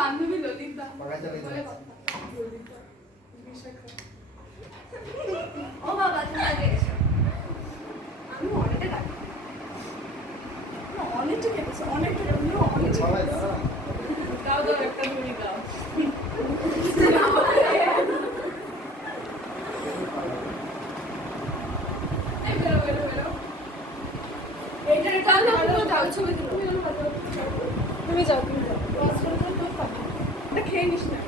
বান্ধবী ললিতা ও বাবা তুমি আগে এসো আমি অনেকটা ডাকি অনেকটা কেটেছে অনেকটা দাও দাও একটা ধরি দাও তুমি যাও খেয়ে নিস না